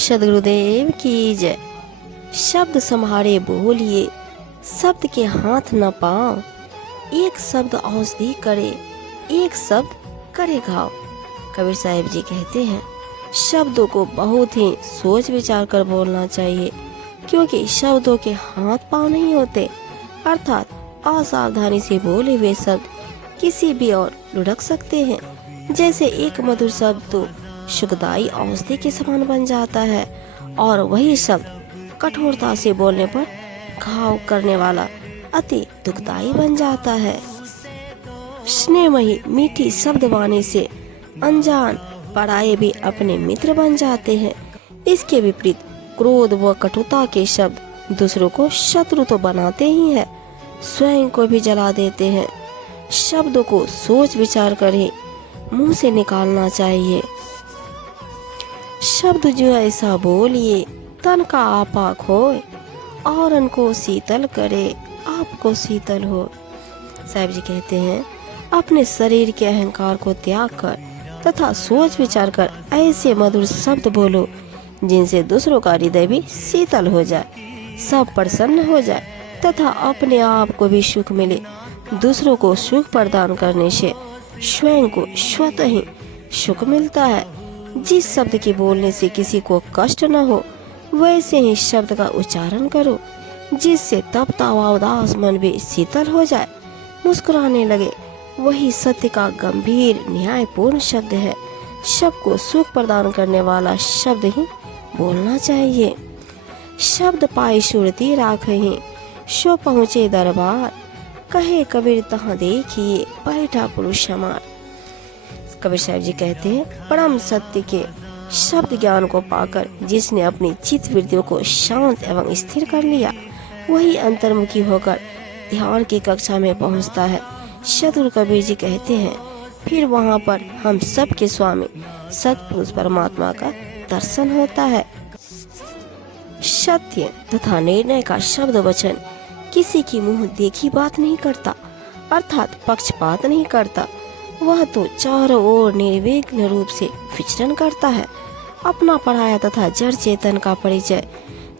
सद्गुरुदेव की जय। शब्द संभारे बोलिए, शब्द के हाथ न पाओ। एक शब्द औषधि करे, एक शब्द करे घाव। कबीर साहिब जी कहते हैं, शब्दों को बहुत ही सोच विचार कर बोलना चाहिए, क्योंकि शब्दों के हाथ पांव नहीं होते। अर्थात असावधानी से बोले हुए शब्द किसी भी और लुढ़क सकते हैं। जैसे एक मधुर शब्द तो सुखदायी औषधि के समान बन जाता है, और वही शब्द कठोरता से बोलने पर घाव करने वाला अति दुखदायी बन जाता है। स्नेहमयी मीठी शब्द वाणी से अनजान पराये भी अपने मित्र बन जाते हैं। इसके विपरीत क्रोध व कटुता के शब्द दूसरों को शत्रु तो बनाते ही है, स्वयं को भी जला देते हैं। शब्दों को सोच विचार कर ही मुंह से निकालना चाहिए। शब्द जो ऐसा बोलिए, तन का आपा खोए, और उनको शीतल करे, आपको शीतल हो। साहिब जी कहते हैं, अपने शरीर के अहंकार को त्याग कर तथा सोच विचार कर ऐसे मधुर शब्द बोलो जिनसे दूसरों का हृदय भी शीतल हो जाए, सब प्रसन्न हो जाए तथा अपने आप को भी सुख मिले। दूसरों को सुख प्रदान करने से स्वयं को स्वतः ही सुख मिलता है। जिस शब्द के बोलने से किसी को कष्ट न हो, वैसे ही शब्द का उच्चारण करो, जिससे तपता हुआ उदास मन भी शीतल हो जाए, मुस्कुराने लगे। वही सत्य का गंभीर न्यायपूर्ण शब्द है। सबको सुख प्रदान करने वाला शब्द ही बोलना चाहिए। शब्द पाई सुरती राखहि, सो पहुँचे दरबार, कहे कबीर तहाँ देखिए, बैठा पुरुष हमार। कबीर साहिब जी कहते हैं, परम सत्य के शब्द ज्ञान को पाकर जिसने अपनी चित्त वृत्तियों को शांत एवं स्थिर कर लिया, वही अंतर्मुखी होकर ध्यान की कक्षा में पहुंचता है। सद्गुरु कबीर जी कहते हैं, फिर वहां पर हम सब के स्वामी सतपुरुष परमात्मा का दर्शन होता है। सत्य तथा निर्णय का शब्द वचन किसी की मुंह देखी बात नहीं करता, अर्थात पक्षपात नहीं करता। वह तो चारों ओर निर्विघ्न रूप से विचरण करता है। अपना पढ़ाया तथा जड़ चेतन का परिचय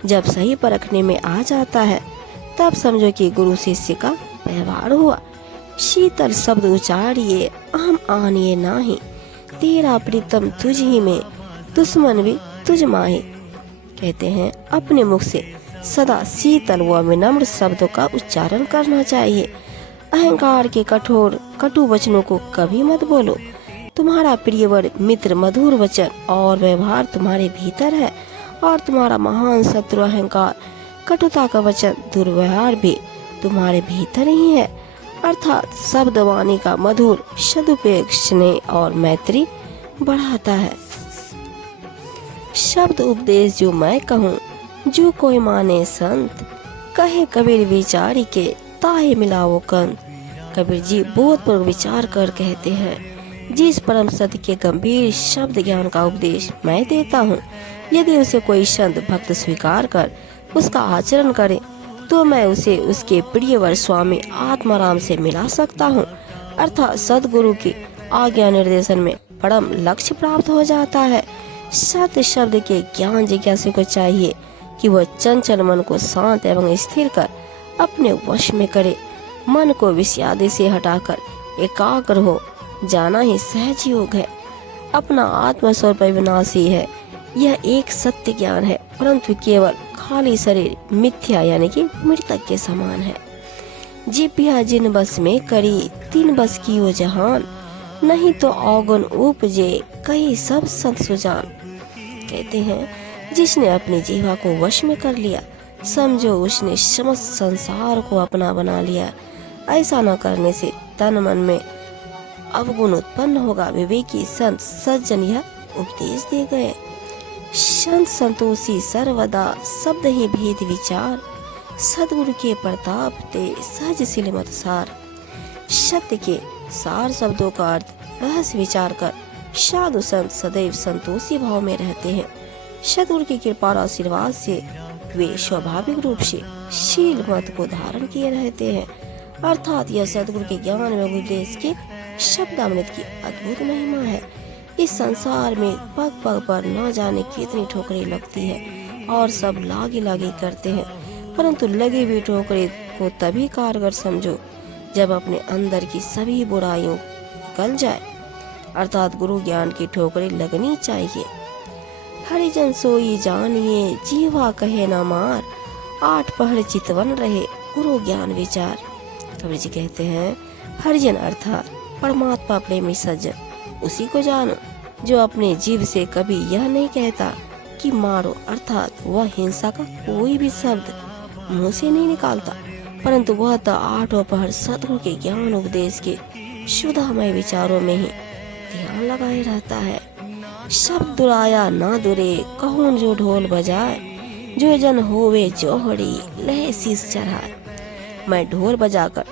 जब सही परखने में आ जाता है, तब समझो कि गुरु शिष्य का व्यवहार हुआ। शीतल शब्द उचारिए, हम आनिए नाही, तेरा प्रीतम तुझ ही में, दुश्मन भी तुझ माही। कहते हैं, अपने मुख से सदा शीतल व विनम्र शब्दों का उच्चारण करना चाहिए। अहंकार के कठोर कटु वचनों को कभी मत बोलो। तुम्हारा प्रियवर मित्र मधुर वचन और व्यवहार तुम्हारे भीतर है, और तुम्हारा महान शत्रु अहंकार कटुता का वचन दुर्व्यवहार भी तुम्हारे भीतर ही है। अर्थात शब्द वाणी का मधुर सदुपयोग स्नेह और मैत्री बढ़ाता है। शब्द उपदेश जो मैं कहूँ, जो कोई माने संत, कहे कबीर विचारी के, ताहे मिलाओ कंत। कबीर जी बोधपूर्वक विचार कर कहते हैं, जिस परम सत्य के गंभीर शब्द ज्ञान का उपदेश मैं देता हूँ, यदि उसे कोई संत भक्त स्वीकार कर उसका आचरण करे, तो मैं उसे उसके प्रियवर स्वामी आत्माराम से मिला सकता हूँ। अर्थात सद्गुरु की आज्ञा निर्देशन में परम लक्ष्य प्राप्त हो जाता है। सत्य शब्द के ज्ञान जिज्ञासु को चाहिए कि वह चंचल मन को शांत एवं स्थिर कर अपने वश में करे। मन को विषयादि से हटाकर एकाग्र हो जाना ही सहज योग है। अपना आत्मस्वरूप विनाशी है, यह एक सत्य ज्ञान है, परंतु केवल खाली शरीर मिथ्या यानी कि मृतक के समान है। जिभिया जिन बस में करी, तीन बस की वो जहान, नहीं तो औगुन उपजे, कई सब संत सुजान। कहते हैं, जिसने अपनी जीवा को वश में कर लिया, समझो उसने समस्त संसार को अपना बना लिया। ऐसा न करने से तन मन में अवगुण उत्पन्न होगा। विवेकी संत सज्जन यह उपदेश दे गए। संत संतोषी सर्वदा शब्द ही भेद विचार, सद्गुरु के प्रताप ते सहज सिल मत सार। सत्य के सार शब्दों का अर्थ रहस्य विचार कर साधु संत सदैव संतोषी भाव में रहते हैं। सद्गुरु की कृपा और आशीर्वाद से वे स्वाभाविक रूप से शील मत को धारण किए रहते हैं। अर्थात यह सद्गुरु के ज्ञान एवं उपदेश के शब्दामृत की अद्भुत महिमा है। इस संसार में पग पग पर न जाने कितनी ठोकरें लगती है और सब लागी लागी करते हैं, परंतु लगी हुई ठोकरें को तभी कारगर समझो जब अपने अंदर की सभी बुराइयों गल जाए, अर्थात गुरु ज्ञान की ठोकरें लगनी चाहिए। हरिजन सोई जानिए जीवा कहे न मार, 8 पहर चितवन रहे गुरु ज्ञान विचार। कबीर जी कहते हैं हरिजन अर्थात परमात्मा प्रेमी सज्जन, उसी को जानो जो अपने जीव से कभी यह नहीं कहता कि मारो, अर्थात वह हिंसा का कोई भी शब्द मुंह से नहीं निकालता, परंतु वह तो 8 पहर सतगुरु के ज्ञान उपदेश के शुद्धामय विचारों में ही ध्यान लगाए रहता है। शब्द दुराया ना दुरे कहून जो ढोल बजाए, जो जन होवे जोहड़ी लहे शीस चढ़ाए। मैं ढोल बजाकर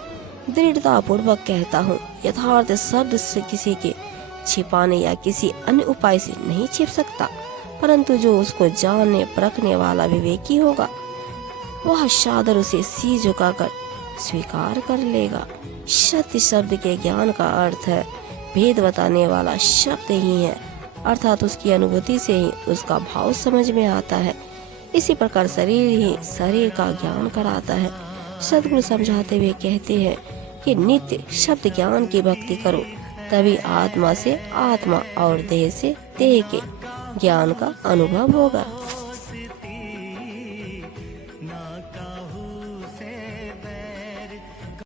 दृढ़ता पूर्वक कहता हूँ, यथार्थ शब्द से किसी के छिपाने या किसी अन्य उपाय से नहीं छिप सकता, परंतु जो उसको जानने परखने वाला विवेकी होगा वह सादर उसे सी झुकाकर स्वीकार कर लेगा। सत्य शब्द के ज्ञान का अर्थ है भेद बताने वाला शब्द ही है, अर्थात उसकी अनुभूति से ही उसका भाव समझ में आता है। इसी प्रकार शरीर ही शरीर का ज्ञान कराता है। सद्गुरु समझाते हुए कहते हैं कि नित्य शब्द ज्ञान की भक्ति करो, तभी आत्मा से आत्मा और देह से देह के ज्ञान का अनुभव होगा।